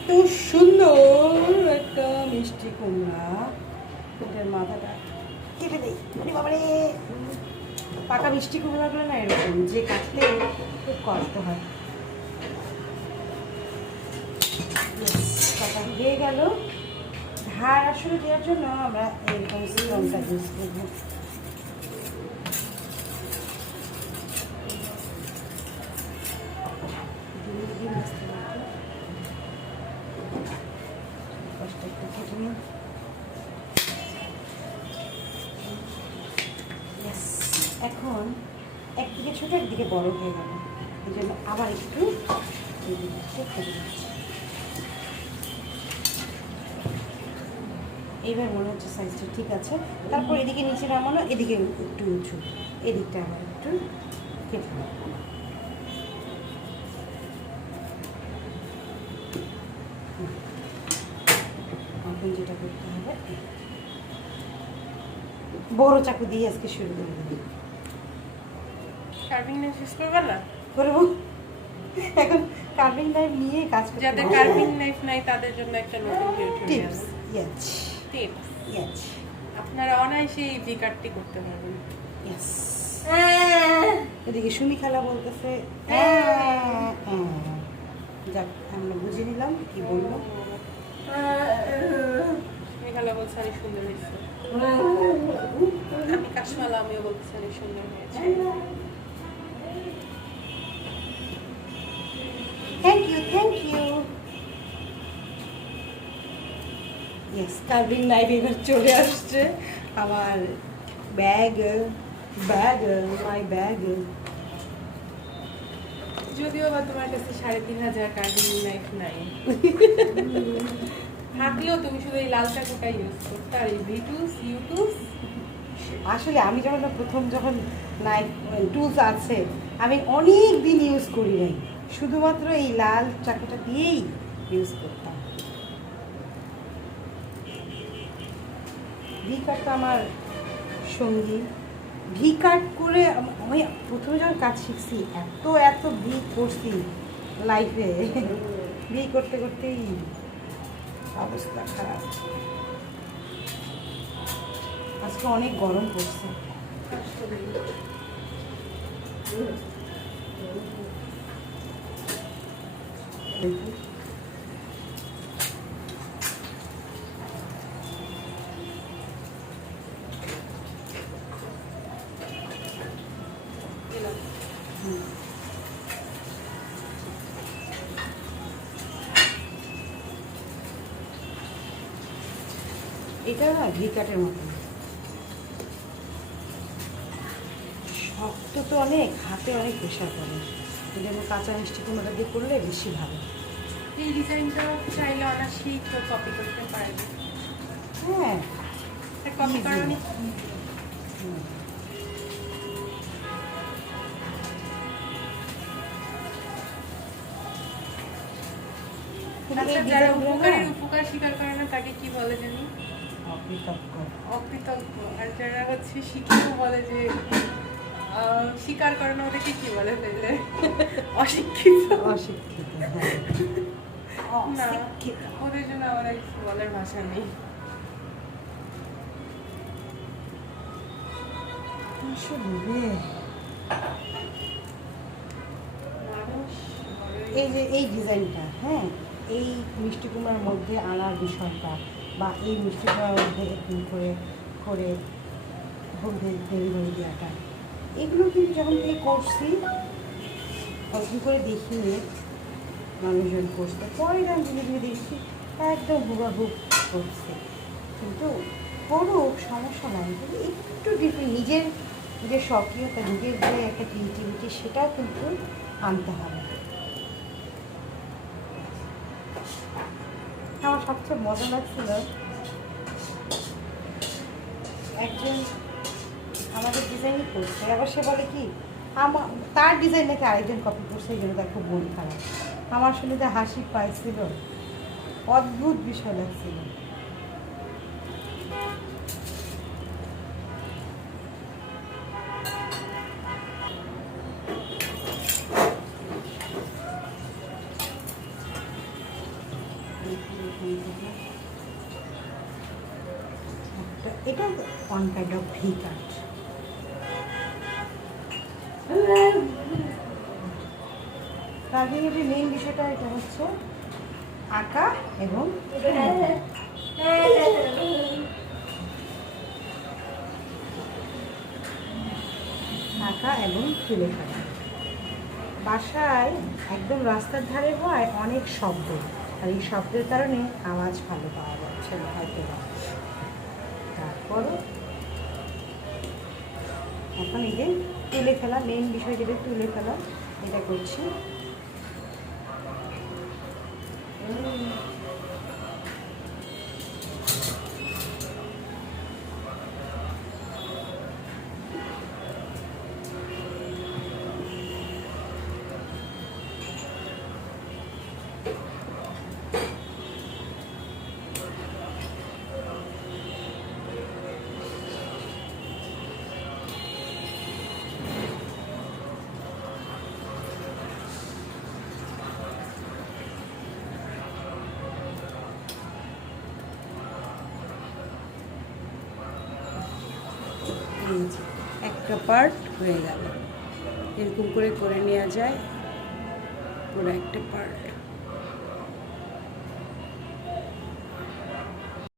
এত সুন্দর একটা মিষ্টি কুমড়া। এটার মাথাটা কেটে দেই। বাবারে। পাকা মিষ্টি কুমড়াগুলো না এরকম, যে কাটতে খুব কষ্ট হয়। কাটা হয়ে গেল। ধার আসলে দেওয়ার জন্য আমরা এরকম সিরমটা ইউজ করব। এখন একদিকে ছোট একদিকে বড় হয়ে গেল এই জন্য আবার একটু। এইবার মনে হচ্ছে সাইজটা ঠিক আছে। তারপর এদিকে নিচে নামানো, এদিকে একটু উঁচু। এদিকটা আবার একটু কেটে যেটা করতে হবে, বড় চাকু দিয়ে আজকে শুরু করে দেবো। কার্ভিং নাইফ ইউজ করবে না? করব। এখন কার্ভিং নাইফ নিয়ে কাজ করতে যাদের। কার্ভিং নাইফ নাই তাদের জন্য একটা নতুন টিপস ইয়েস টিপস ইয়েস আপনারা অনায়াসে এই ভিকারটি করতে পারবেন। ইয়েস এদিকে সুমি খালা বলতেছে "হ্যাঁ, হ্যাঁ।" যাক আমরা বুঝে নিলাম কি বলব মেঘালা বলছে অনেক সুন্দর হয়েছে। আমি কাশমালা আমিও বলতেছি অনেক সুন্দর হয়েছে। Thank you thank you yes carving knife এবার চলে আসছে। আমার ব্যাগ ব্যাগ মাই ব্যাগ যদিও বা তোমার কাছে সাড়ে তিন হাজার কার্ভিং নাইফ নাই। থাকলেও তুমি শুধু এই লাল চাকুটা ইউজ করতে আর এই ভিটুস ইউটুস আসলে আমি যখন প্রথম যখন নাইফ টুলস আছে, আমি অনেক দিন ইউজ করি নাই। শুধুমাত্র এই লাল চাকুটা দিয়েই ইউজ করতাম। ভি কাট আমার সঙ্গী। ভি কাট করে আমি প্রথমে যখন কাজ শিখছি, এত এত ভি করছি লাইফে ভি করতে করতেই অবস্থা খারাপ। আজকে অনেক গরম পড়ছে। এটা না ঘি কাঠের মতো। শক্ত তো অনেক হাতে অনেক প্রেশার পড়ে এই জন্য কাঁচা মিষ্টি কুমড়া দিয়ে করলে বেশি ভালো। এই ডিজাইনটাও চাইলে অনায়াসেই কেউ কপি করতে পারবে। হ্যাঁ। কপি। কিন্তু আচ্ছা যারা উপকারের উপকার স্বীকার করে না তাকে কি বলে জানি? অকৃতজ্ঞ। অকৃতজ্ঞ। আর যারা হচ্ছে শিক্ষিত বলে যে স্বীকার করে না ওদেরকে কি বলে অশিক্ষিত। অশিক্ষিত হ্যাঁ। না ওদের জন্য আমার কিছু বলার ভাষা নেই। এই যে এই ডিজাইনটা হ্যাঁ এই মিষ্টি কুমড়ার মধ্যে আনার বিষয়টা বা এই মিষ্টি কুমড়ার মধ্যে করে করে হোম ডেলিভারি দেওয়াটা এগুলো কিন্তু যখন থেকে করছি অল্প করে দেখিয়ে মানুষজন করছে। পরে আমি ধীরে ধীরে দেখছি, একদম হুবাহুব করছে। কিন্তু করুক সমস্যা নাই, কিন্তু একটু ডিফারেন্ট নিজের যে সক্রিয়তা নিজের যে একটা ক্রিয়েটিভিটি সেটাও কিন্তু আনতে হবে। আমার সবচেয়ে মজা লাগছিল, একজন আমাদের ডিজাইনই করছে। আবার সে বলে কি আমার তার ডিজাইন নাকি আরেকজন কপি করছে, এই জন্য তার খুব মন খারাপ। আমার শুনে যে হাসি পাইছিল। অদ্ভুত বিষয় লাগছিল। এটা one kind of V cut কার্ভিংয়ের main বিষয়টা এটা হচ্ছে আঁকা এবং আঁকা এবং তুলে বাসায় একদম রাস্তার ধারে হয় অনেক শব্দ। আর এই শব্দের কারণে আওয়াজ ভালো পাওয়া যাচ্ছে না হয়তো। তারপরও এখন এই যে তুলে ফেলা মেন বিষয় যেটা তুলে ফেলা এটা করছি। যে একটা পার্ট হয়ে গেল। এরকম করে করে নেওয়া যায়। পুরো একটা পার্ট